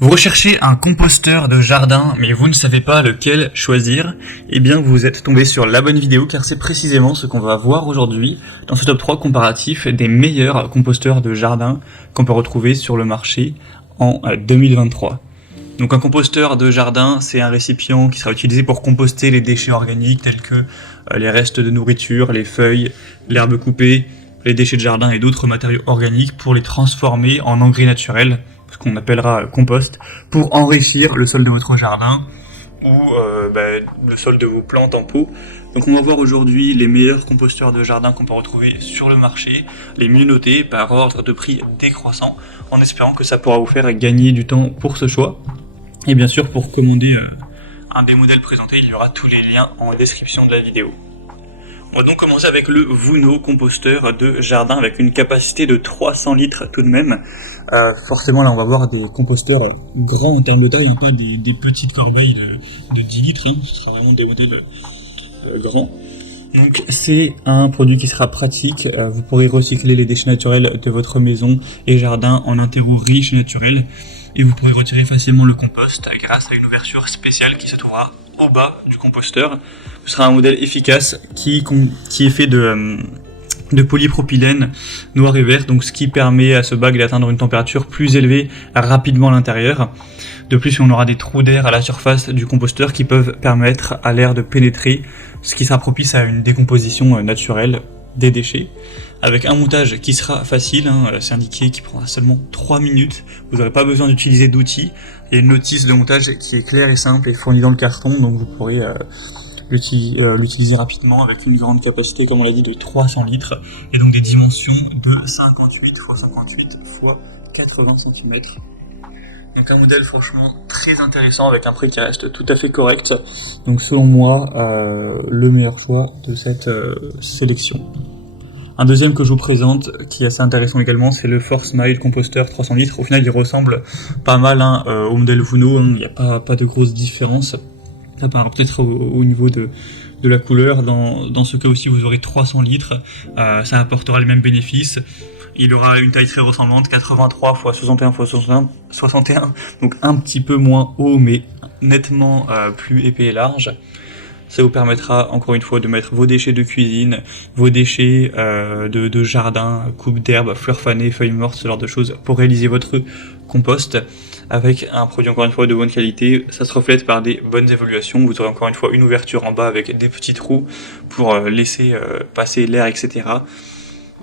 Vous recherchez un composteur de jardin, mais vous ne savez pas lequel choisir? Eh bien, vous êtes tombé sur la bonne vidéo, car c'est précisément ce qu'on va voir aujourd'hui dans ce top 3 comparatif des meilleurs composteurs de jardin qu'on peut retrouver sur le marché en 2023. Donc un composteur de jardin, c'est un récipient qui sera utilisé pour composter les déchets organiques tels que les restes de nourriture, les feuilles, l'herbe coupée, les déchets de jardin et d'autres matériaux organiques pour les transformer en engrais naturels, ce qu'on appellera compost, pour enrichir le sol de votre jardin ou le sol de vos plantes en pot. Donc on va voir aujourd'hui les meilleurs composteurs de jardin qu'on peut retrouver sur le marché, les mieux notés par ordre de prix décroissant, en espérant que ça pourra vous faire gagner du temps pour ce choix. Et bien sûr, pour commander un des modèles présentés, il y aura tous les liens en description de la vidéo. On va donc commencer avec le Vuno composteur de jardin avec une capacité de 300 litres tout de même. Forcément là on va voir des composteurs grands en termes de taille, pas des petites corbeilles de 10 litres, ce sera vraiment des modèles grands. Donc c'est un produit qui sera pratique, vous pourrez recycler les déchets naturels de votre maison et jardin en un terreau riche et naturel. Et vous pourrez retirer facilement le compost grâce à une ouverture spéciale qui se trouvera au bas du composteur. Ce sera un modèle efficace qui est fait de polypropylène noir et vert, donc ce qui permet à ce bac d'atteindre une température plus élevée rapidement à l'intérieur. De plus, on aura des trous d'air à la surface du composteur qui peuvent permettre à l'air de pénétrer, ce qui sera propice à une décomposition naturelle des déchets. Avec un montage qui sera facile, c'est indiqué qui prendra seulement 3 minutes, vous n'aurez pas besoin d'utiliser d'outils, il y a une notice de montage qui est claire et simple et fournie dans le carton, donc vous pourrez l'utiliser rapidement avec une grande capacité, comme on l'a dit, de 300 litres, et donc des dimensions de 58 x 58 x 80 cm. Donc un modèle franchement très intéressant avec un prix qui reste tout à fait correct, donc selon moi le meilleur choix de cette sélection. Un deuxième que je vous présente, qui est assez intéressant également, c'est le Force Smile Composter 300 litres. Au final, il ressemble pas mal au modèle Vuno, il n'y a pas de grosse différence, à part peut-être au niveau de la couleur. Dans ce cas aussi, vous aurez 300 litres, ça apportera les mêmes bénéfices. Il aura une taille très ressemblante, 83 x 61 x 61, donc un petit peu moins haut, mais nettement plus épais et large. Ça vous permettra encore une fois de mettre vos déchets de cuisine, vos déchets de jardin, coupe d'herbe, fleurs fanées, feuilles mortes, ce genre de choses pour réaliser votre compost avec un produit encore une fois de bonne qualité. Ça se reflète par des bonnes évolutions. Vous aurez encore une fois une ouverture en bas avec des petits trous pour laisser passer l'air, etc.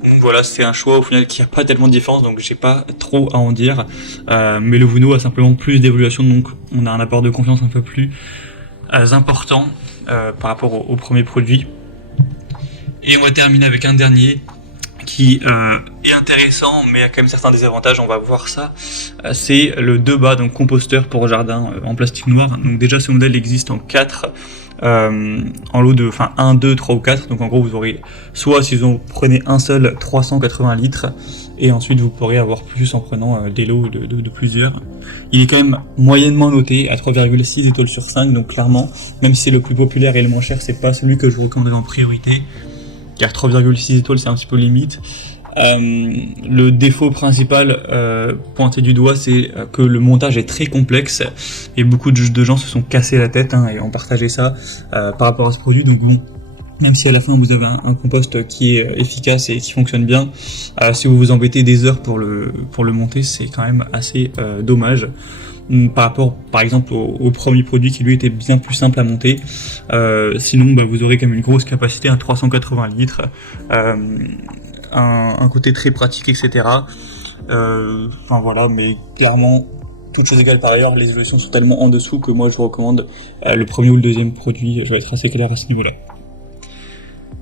Donc voilà, c'est un choix au final qui n'a pas tellement de différence, donc j'ai pas trop à en dire. Mais le Vuno a simplement plus d'évolution, donc on a un apport de confiance un peu plus important par rapport au premier produit. Et on va terminer avec un dernier qui est intéressant mais a quand même certains désavantages, on va voir ça. C'est le 2BA, donc composteur pour jardin en plastique noir. Donc déjà ce modèle existe en 4 en lot de 1, 2, 3 ou 4, donc en gros vous aurez soit si vous prenez un seul 380 litres et ensuite vous pourrez avoir plus en prenant des lots de plusieurs. Il est quand même moyennement noté à 3,6 étoiles sur 5, donc clairement même si c'est le plus populaire et le moins cher, c'est pas celui que je vous recommanderais en priorité, car 3,6 étoiles c'est un petit peu limite. Le défaut principal pointé du doigt, c'est que le montage est très complexe et beaucoup de gens se sont cassés la tête et ont partagé ça par rapport à ce produit. Donc bon, même si à la fin vous avez un compost qui est efficace et qui fonctionne bien, si vous vous embêtez des heures pour le monter, c'est quand même assez dommage. Par rapport par exemple au premier produit qui lui était bien plus simple à monter. Sinon vous aurez quand même une grosse capacité à 380 litres, un côté très pratique, etc. Voilà, mais clairement, toutes choses égales par ailleurs, les évolutions sont tellement en dessous que moi je vous recommande le premier ou le deuxième produit. Je vais être assez clair à ce niveau-là.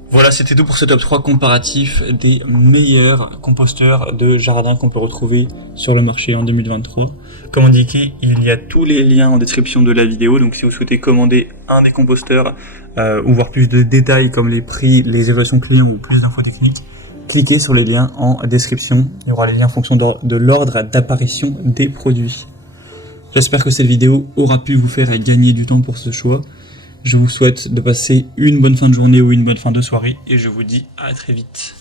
Voilà, c'était tout pour ce top 3 comparatif des meilleurs composteurs de jardin qu'on peut retrouver sur le marché en 2023. Comme indiqué, il y a tous les liens en description de la vidéo, donc si vous souhaitez commander un des composteurs ou voir plus de détails comme les prix, les évaluations clients ou plus d'infos techniques, cliquez sur les liens en description. Il y aura les liens en fonction de l'ordre d'apparition des produits. J'espère que cette vidéo aura pu vous faire gagner du temps pour ce choix. Je vous souhaite de passer une bonne fin de journée ou une bonne fin de soirée et je vous dis à très vite.